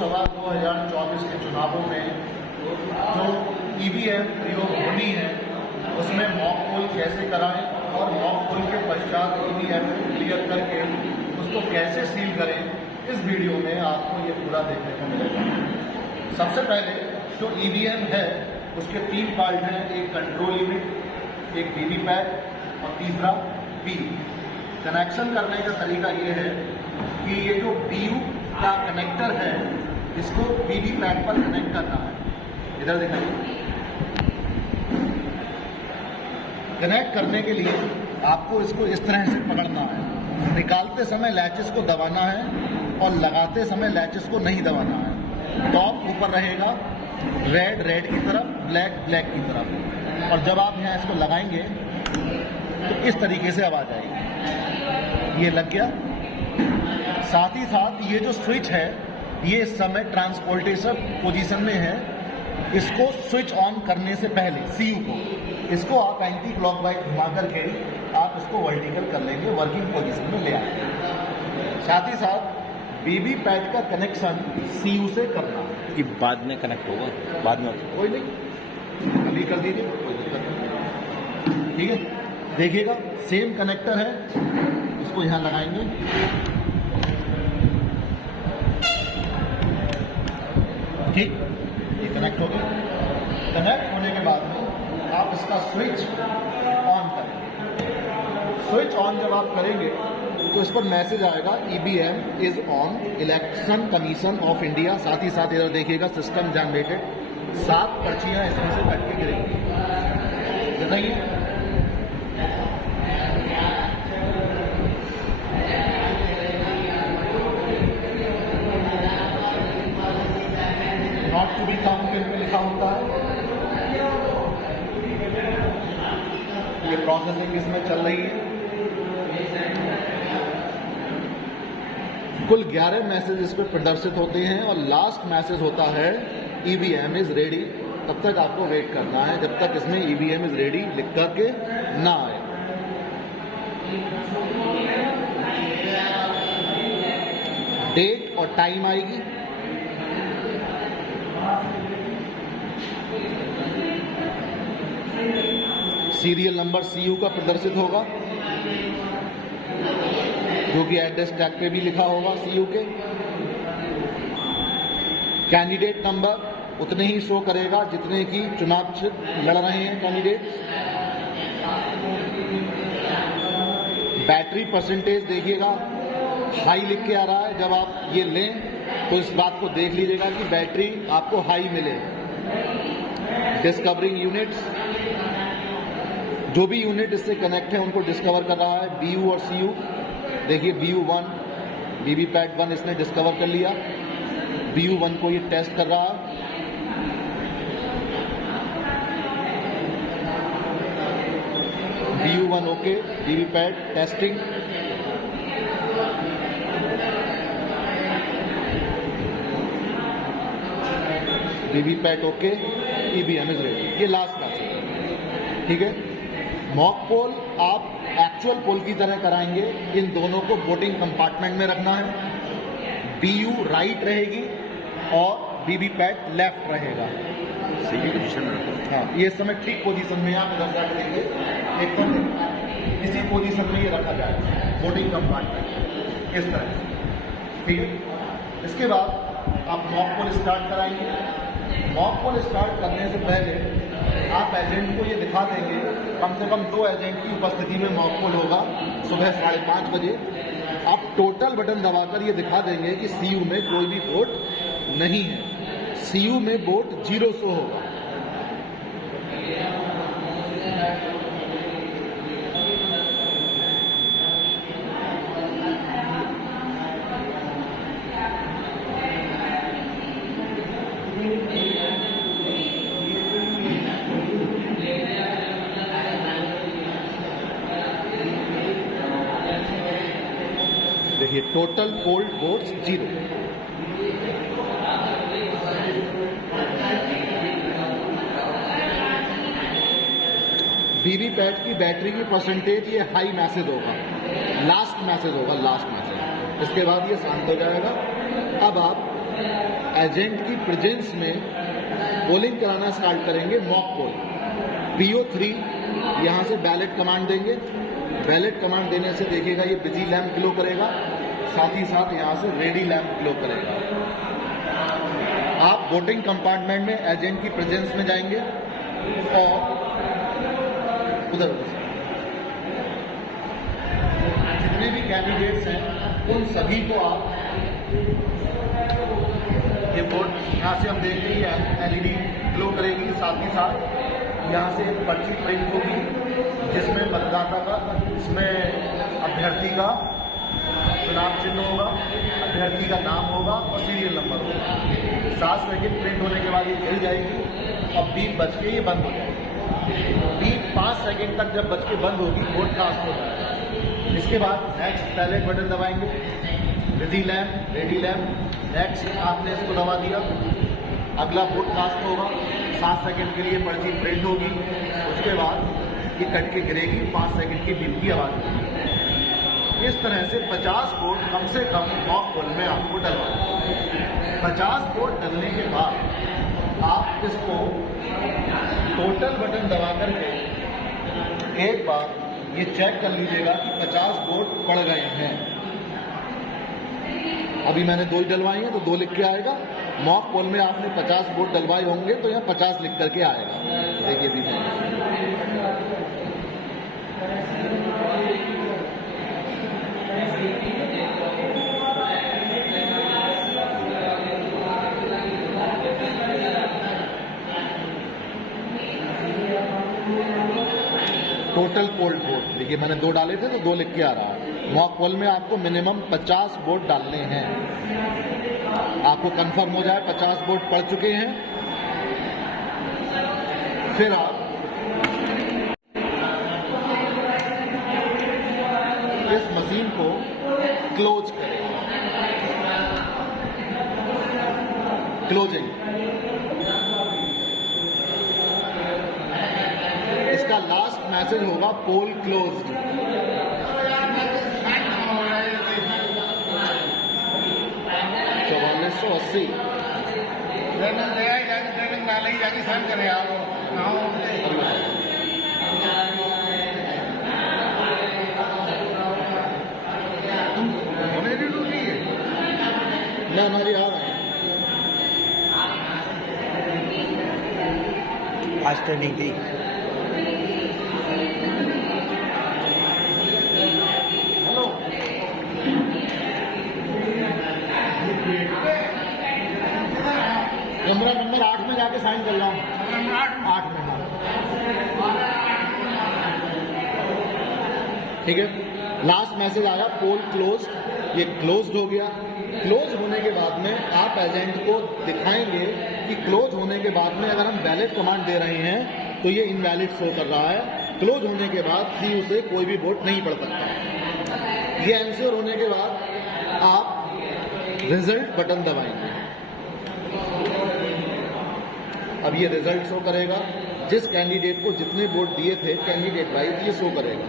लोकसभा 2024 के चुनावों में जो ईवीएम प्रयोग होनी है उसमें मॉक पोल कैसे कराएं और मॉक पोल के पश्चात ईवीएम को क्लियर करके उसको कैसे सील करें, इस वीडियो में आपको ये पूरा देखने को मिलेगा। सबसे पहले जो ईवीएम है उसके 3 पार्ट हैं, एक कंट्रोल यूनिट, एक वीवीपैट और तीसरा पी। कनेक्शन करने का तरीका ये है कि ये जो पीयू का कनेक्टर है इसको वीवीपैट पर कनेक्ट करना है। इधर दिखाइए। कनेक्ट करने के लिए आपको इसको इस तरह से पकड़ना है, निकालते समय लैचेस को दबाना है और लगाते समय लैचेस को नहीं दबाना है। टॉप ऊपर रहेगा, रेड रेड की तरफ, ब्लैक ब्लैक की तरफ, और जब आप यहाँ इसको लगाएंगे तो इस तरीके से आवाज आएगी। ये लग गया। साथ ही साथ ये जो स्विच है ये इस समय ट्रांसपोर्टेशन पोजीशन में है। इसको स्विच ऑन करने से पहले सीयू को इसको आप एंटी क्लॉकवाइज घुमा करके आप इसको वर्टिकल कर लेंगे, वर्किंग पोजीशन में ले आएंगे। साथ ही साथ वीवीपैट का कनेक्शन सीयू से करना कि बाद में कनेक्ट होगा, बाद में कोई नहीं, अभी कर दीजिए, कोई दिक्कत नहीं। ठीक है, देखिएगा सेम कनेक्टर है, इसको यहाँ लगाएंगे। ठीक, ये कनेक्ट हो गया। कनेक्ट होने के बाद में आप इसका स्विच ऑन करेंगे। स्विच ऑन जब आप करेंगे तो इस पर मैसेज आएगा EVM is on, election commission of India. साथ ही साथ इधर देखिएगा सिस्टम जनरेटेड, 7 पर्चियां इसमें से कट के गिरेंगी। बताइए, नॉट टू बी काउंटेड में लिखा होता है। ये प्रोसेसिंग इसमें चल रही है। कुल 11 मैसेज इस पर प्रदर्शित होते हैं और लास्ट मैसेज होता है ईवीएम इज रेडी। तब तक आपको वेट करना है जब तक इसमें ईवीएम इज रेडी लिख करके ना आए। डेट और टाइम आएगी, सीरियल नंबर सीयू का प्रदर्शित होगा जो कि एड्रेस टैग पे भी लिखा होगा सीयू के। कैंडिडेट नंबर उतने ही शो करेगा जितने की चुनाव लड़ रहे हैं कैंडिडेट। बैटरी परसेंटेज देखिएगा हाई लिख के आ रहा है। जब आप ये लें तो इस बात को देख लीजिएगा कि बैटरी आपको हाई मिले। डिस्कवरिंग यूनिट्स, जो भी यूनिट इससे कनेक्ट है उनको डिस्कवर कर रहा है, बीयू और सीयू। देखिए BU1, वीवीपैट 1 इसने डिस्कवर कर लिया, BU1 को ये टेस्ट कर रहा है। BU1 okay, VVPAT testing. VVPAT okay, EVM is ready. ये लास्ट मैसेज, ठीक है। मॉक पोल आप एक्चुअल पोल की तरह कराएंगे। इन दोनों को वोटिंग कंपार्टमेंट में रखना है। BU राइट रहेगी और वीवीपैट लेफ्ट रहेगा। सही पोजीशन में रखो। हाँ, ये समय ठीक पोजीशन में आप उधर साइड देंगे, एक तो इसी पोजीशन में ये रखा जाएगा वोटिंग कंपार्टमेंट, इस तरह से। ठीक है, इसके बाद आप मॉक पोल स्टार्ट कराएंगे। मॉक पोल स्टार्ट करने से पहले आप एजेंट को ये दिखा देंगे, कम से कम 2 एजेंट की उपस्थिति में मॉक पोल होगा सुबह 5:30 बजे। आप टोटल बटन दबाकर ये दिखा देंगे कि सीयू में कोई भी वोट नहीं है, सीयू में वोट 0 शो होगा। देखिए टोटल पोल्ड वोट्स 0। वीवीपैट की बैटरी की परसेंटेज ये हाई मैसेज होगा, लास्ट मैसेज होगा, लास्ट मैसेज। इसके बाद ये शांत हो जाएगा। अब आप एजेंट की प्रेजेंस में पोलिंग कराना स्टार्ट करेंगे, मॉक पोल। PO3 यहाँ से बैलेट कमांड देंगे। बैलेट कमांड देने से देखिएगा ये बिजी लैम्प ग्लो करेगा, साथ ही साथ यहाँ से रेडी लैम्प ग्लो करेगा। आप वोटिंग कंपार्टमेंट में एजेंट की प्रेजेंस में जाएंगे और उधर जितने भी कैंडिडेट्स हैं उन सभी को आप ये वोट यहाँ से हम देख रहे हैं LED ग्लो करेगी, साथ ही साथ यहाँ से एक पर्ची प्रिंट होगी जिसमें मतदाता का, इसमें अभ्यर्थी का चुनाव चिन्ह होगा, अभ्यर्थी का नाम होगा और सीरियल नंबर होगा। 7 सेकंड प्रिंट होने के बाद ये जल जाएगी और बीप बज के ये बंद हो जाएगी। बीप 5 सेकंड तक जब बज के बंद होगी, वोट कास्ट हो जाएगा। इसके बाद नेक्स्ट बैलेट बटन दबाएंगे, busy lamp, ready lamp, next आपने इसको दबा दिया, अगला वोट कास्ट होगा, 7 सेकंड के लिए पर्ची प्रिंट होगी, उसके बाद ये कट के गिरेगी, 5 सेकंड की बीप की आवाज़ होगी। इस तरह से 50 वोट कम से कम मॉक पोल में आपको डलवाना। 50 वोट डलने के बाद आप इसको टोटल बटन दबा करके एक बार ये चेक कर लीजिएगा कि 50 वोट पड़ गए हैं। अभी मैंने 2 ही डलवाई हैं तो 2 लिख के आएगा। मॉक पोल में आपने 50 वोट डलवाए होंगे तो यहाँ 50 लिख करके आएगा। देखिए भी टोटल पोल्ड वोट देखिए मैंने 2 डाले थे तो 2 लिख के आ रहा है। मॉक पोल में आपको मिनिमम 50 वोट डालने हैं। आपको कंफर्म हो जाए 50 वोट पड़ चुके हैं, फिर आप इस मशीन को क्लोज करें। क्लोजिंग, इसका लास्ट मैसेज होगा पोल क्लोज्ड। 4480 ना हमारी आ रहा है। आज ट्रेनिंग थी। हेलो, कमरा नंबर 8 में जाके साइन कर रहा हूँ। 8 में, ठीक है। लास्ट मैसेज आया पोल क्लोज, ये क्लोज्ड हो गया। क्लोज होने के बाद में आप एजेंट को दिखाएंगे कि क्लोज होने के बाद में अगर हम वैलिड कमांड दे रहे हैं तो ये इनवैलिड शो कर रहा है। क्लोज होने के बाद सीयू से कोई भी वोट नहीं पड़ सकता। ये एंश्योर होने के बाद आप रिजल्ट बटन दबाएंगे। अब ये रिजल्ट शो करेगा, जिस कैंडिडेट को जितने वोट दिए थे कैंडिडेट वाइज ये शो करेगा।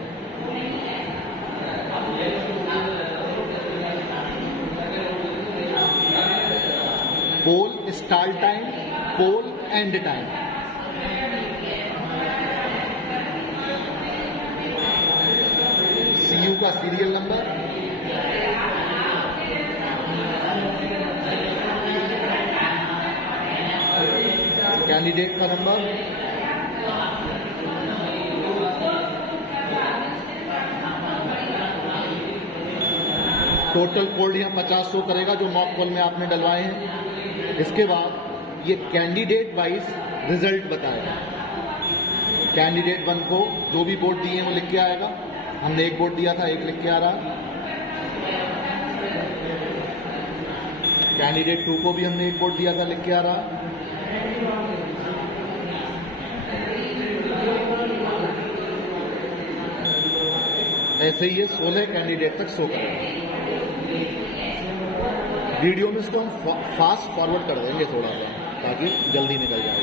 Poll start time, poll end time. CU का सीरियल नंबर, कैंडिडेट का नंबर, टोटल कोड यहाँ 50 शो करेगा जो मॉक पोल में आपने डलवाए हैं। इसके बाद ये कैंडिडेट वाइज रिजल्ट बताएगा। कैंडिडेट 1 को जो भी वोट दिए हैं वो लिख के आएगा। हमने 1 वोट दिया था, 1 लिख के आ रहा। कैंडिडेट 2 को भी हमने 1 वोट दिया था, लिख के आ रहा। ऐसे ही ये 16 कैंडिडेट तक शो करेगा। वीडियो में इसको हम फास्ट फॉरवर्ड कर देंगे थोड़ा सा ताकि जल्दी निकल जाए।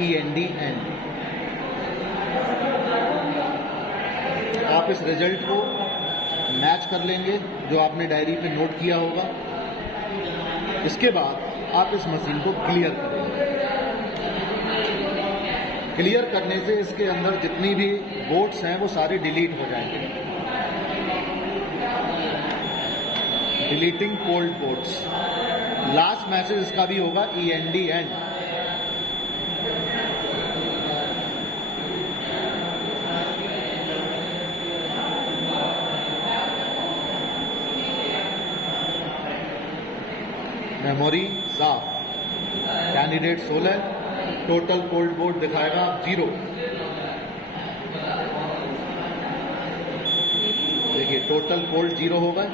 END and. आप इस रिजल्ट को मैच कर लेंगे जो आपने डायरी पे नोट किया होगा। इसके बाद आप इस मशीन को क्लियर करेंगे। क्लियर करने से इसके अंदर जितनी भी बोट्स हैं वो सारे डिलीट हो जाएंगे। Deleting cold boats. Last message इसका भी होगा END एंड। मेमोरी साफ। कैंडिडेट 16, टोटल कोल्ड बोर्ड दिखाएगा 0। देखिए टोटल कोल्ड 0 होगा।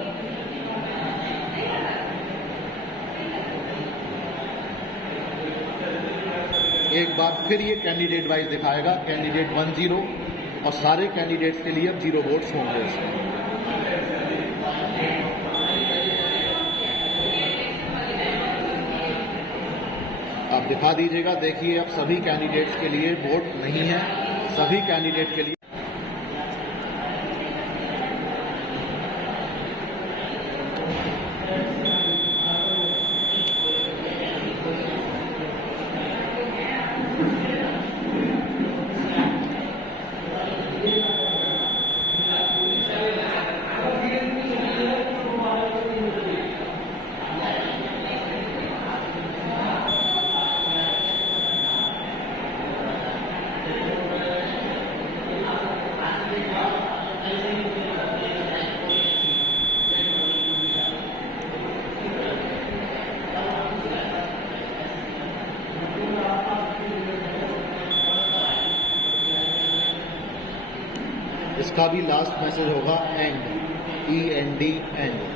एक बार फिर ये कैंडिडेट वाइज दिखाएगा, कैंडिडेट 1 0 और सारे कैंडिडेट्स के लिए अब 0 वोट्स होंगे इसमें। आप दिखा दीजिएगा। देखिए अब सभी कैंडिडेट्स के लिए वोट नहीं है, सभी कैंडिडेट के लिए इसका भी लास्ट मैसेज होगा एंड, END एंड।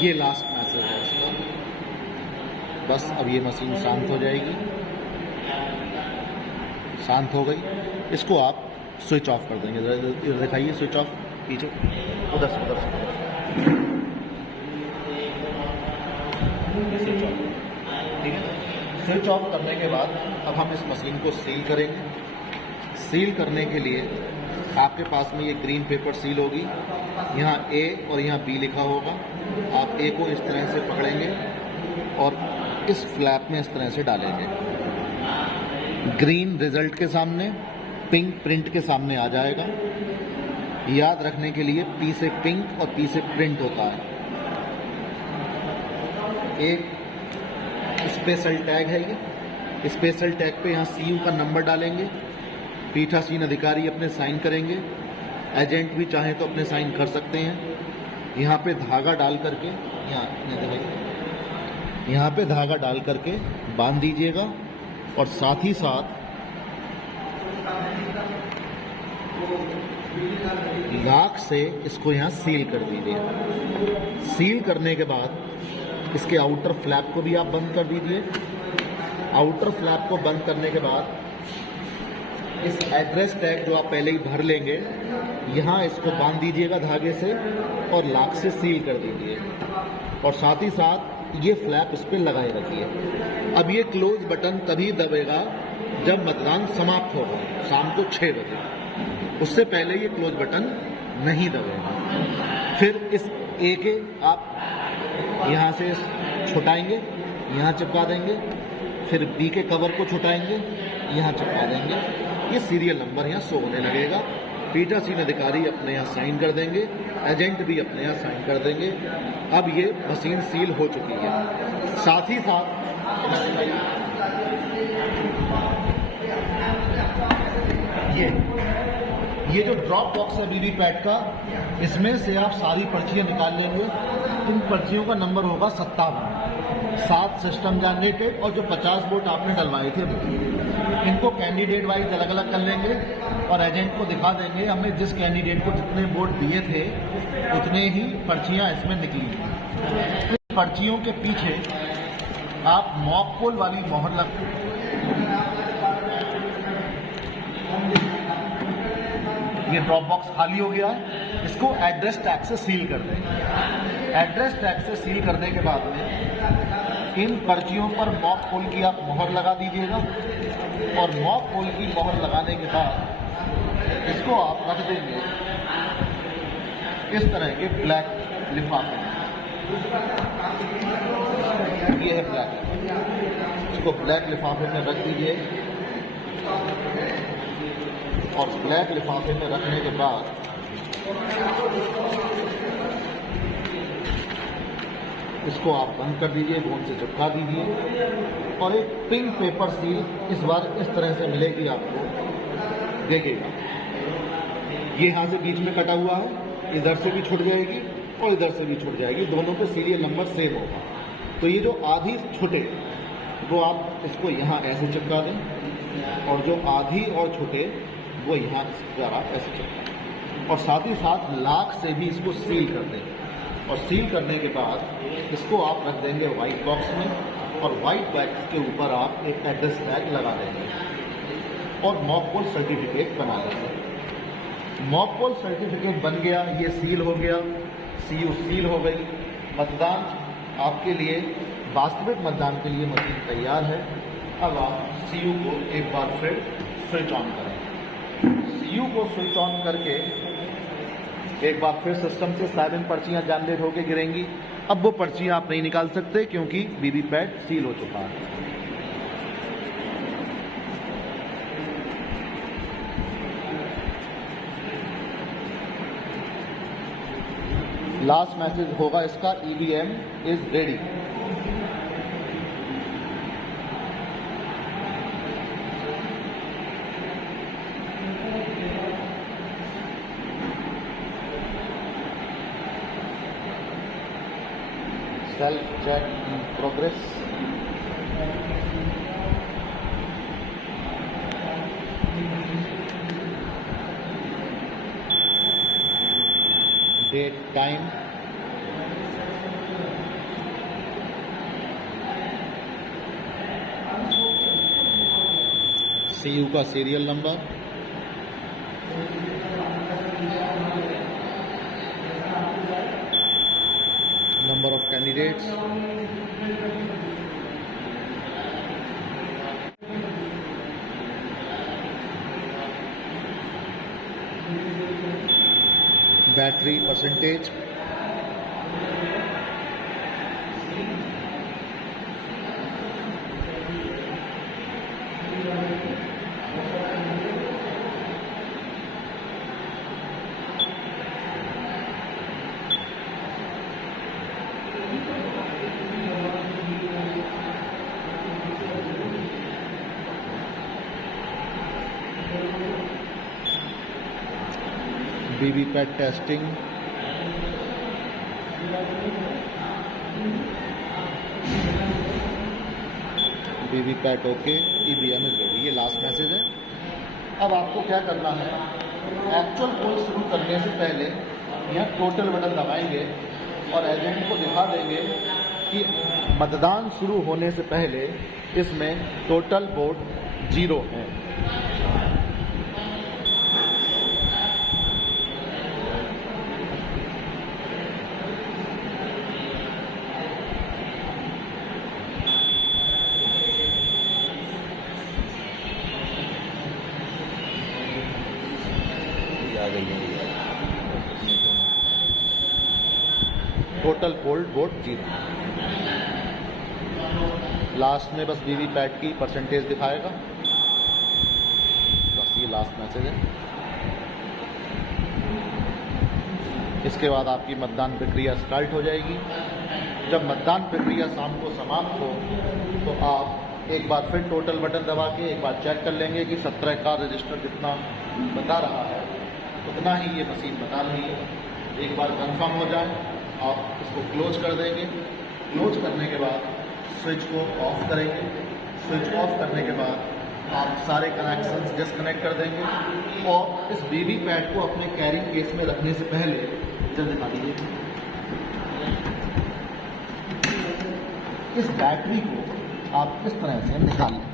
ये लास्ट मैसेज है इसका। बस अब ये मशीन शांत हो जाएगी। शांत हो गई, इसको आप स्विच ऑफ कर देंगे। इधर दिखाइए, स्विच ऑफ पीछे, उधर से स्विच ऑफ, ठीक है। स्विच ऑफ करने के बाद अब हम इस मशीन को सील करेंगे। सील करने के लिए आपके पास में ये ग्रीन पेपर सील होगी, यहाँ A और यहाँ B लिखा होगा। आप A को इस तरह से पकड़ेंगे और इस फ्लैप में इस तरह से डालेंगे। ग्रीन रिजल्ट के सामने, पिंक प्रिंट के सामने आ जाएगा। याद रखने के लिए P से पिंक और P से प्रिंट होता है। एक स्पेशल टैग है ये। स्पेशल टैग पे यहाँ CU का नंबर डालेंगे। पीठासीन अधिकारी अपने साइन करेंगे। एजेंट भी चाहे तो अपने साइन कर सकते हैं। यहाँ पे धागा डाल करके, यहाँ पे धागा डाल करके बांध दीजिएगा और साथ ही साथ लाख से इसको यहाँ सील कर दीजिए। सील करने के बाद इसके आउटर फ्लैप को भी आप बंद कर दीजिए। आउटर फ्लैप को बंद करने के बाद इस एड्रेस टैग जो आप पहले ही भर लेंगे, यहाँ इसको बांध दीजिएगा धागे से और लाख से सील कर दीजिए और साथ ही साथ ये फ्लैप इस पर लगाए रखिए। अब ये क्लोज बटन तभी दबेगा जब मतदान समाप्त होगा, शाम को 6 बजे। उससे पहले ये क्लोज बटन नहीं दबेगा। फिर इस A के आप यहाँ से छुटाएंगे, यहाँ चिपका देंगे। फिर B के कवर को छुटाएंगे, यहाँ चिपका देंगे। ये सीरियल नंबर यहाँ शो होने लगेगा पीठासीन अधिकारी अपने यहाँ साइन कर देंगे, एजेंट भी अपने यहाँ साइन कर देंगे। अब ये मशीन सील हो चुकी है। साथ ही साथ ये जो ड्रॉप बॉक्स है वीवीपैट का, इसमें से आप सारी पर्चियाँ निकाल लेंगे। इन पर्चियों का नंबर होगा 57, 7 सिस्टम जनरेटेड, और जो 50 वोट आपने डलवाए थे वो। इनको कैंडिडेट वाइज अलग अलग कर लेंगे और एजेंट को दिखा देंगे हमें जिस कैंडिडेट को जितने वोट दिए थे उतने ही पर्चियाँ इसमें निकली। इन पर्चियों के पीछे आप मॉक पोल वाली मोहर लग, ये ड्रॉप बॉक्स खाली हो गया है, इसको एड्रेस टैग से सील कर देंगे। एड्रेस टैग से सील करने के बाद में इन पर्चियों पर मॉक पोल की आप मोहर लगा दीजिएगा, और मॉक पोल की मोहर लगाने के बाद इसको आप रख देंगे इस तरह के ब्लैक लिफाफे में। ये है ब्लैक, इसको ब्लैक लिफाफे में रख दीजिए, और ब्लैक लिफाफे में रखने के बाद इसको आप बंद कर दीजिए, गोंद से चिपका दीजिए, और एक पिंक पेपर सील इस बार इस तरह से मिलेगी आपको, देखिएगा ये यहाँ से बीच में कटा हुआ है, इधर से भी छूट जाएगी और इधर से भी छूट जाएगी, दोनों पे सीरियल नंबर सेम होगा। तो ये जो आधी छूटे वो आप इसको यहाँ ऐसे चिपका दें, और जो आधी और छूटे वो यहाँ इस तरह आप ऐसे चिपका, और साथ ही साथ लाख से भी इसको सील कर देंगे। और सील करने के बाद इसको आप रख देंगे वाइट बॉक्स में, और वाइट बॉक्स के ऊपर आप एक एड्रेस टैग लगा देंगे और मॉक पोल सर्टिफिकेट बना देंगे। मॉक पोल सर्टिफिकेट बन गया, ये सील हो गया, सीयू सील हो गई। मतदान आपके लिए, वास्तविक मतदान के लिए मशीन तैयार है। अब आप सीयू को एक बार फिर स्विच ऑन करें। सीयू को स्विच ऑन करके एक बार फिर सिस्टम से 7 पर्चियां जनरेट होकर गिरेंगी। अब वो पर्चियां आप नहीं निकाल सकते क्योंकि वीवीपैट सील हो चुका है। लास्ट मैसेज होगा इसका, EVM is ready. Self check in progress. Date time, CU का serial number, number of candidates, battery percentage, VVPAT testing, VVPAT okay, EVM is ready. ये लास्ट मैसेज है। अब आपको क्या करना है, एक्चुअल पोल शुरू करने से पहले यहाँ टोटल बटन दबाएंगे और एजेंट को दिखा देंगे कि मतदान शुरू होने से पहले इसमें टोटल वोट 0 है। Total polled vote 0। लास्ट में बस वीवीपैट की परसेंटेज दिखाएगा। बस ये लास्ट मैसेज है। इसके बाद आपकी मतदान प्रक्रिया स्टार्ट हो जाएगी। जब मतदान प्रक्रिया शाम को समाप्त हो तो आप एक बार फिर टोटल बटन दबा के एक बार चेक कर लेंगे कि 17 का रजिस्टर जितना बता रहा है उतना ही ये मशीन बता रही है। एक बार कंफर्म हो जाए आप इसको क्लोज कर देंगे। क्लोज करने के बाद स्विच को ऑफ करेंगे। स्विच ऑफ करने के बाद आप सारे कनेक्शंस डिस्कनेक्ट कर देंगे और इस वीवी पैड को अपने कैरिंग केस में रखने से पहले इधर दिखा दीजिए। इस बैटरी को आप इस तरह से निकाल लें,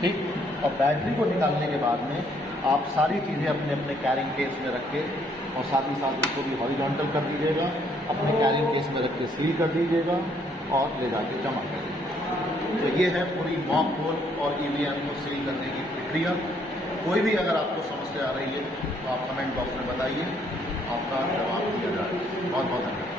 ठीक। और बैटरी को निकालने के बाद में आप सारी चीज़ें अपने अपने कैरिंग केस में रख के और साथ ही साथ उसको भी हॉरिजॉन्टल कर दीजिएगा, अपने कैरिंग केस में रख के सील कर दीजिएगा और ले जाके जमा कर दीजिएगा। तो ये है पूरी मॉक पोल और ईवीएम को सील करने की प्रक्रिया। कोई भी अगर आपको समस्या आ रही है तो आप कमेंट बॉक्स में बताइए, आपका जवाब दिया जाए। बहुत बहुत धन्यवाद।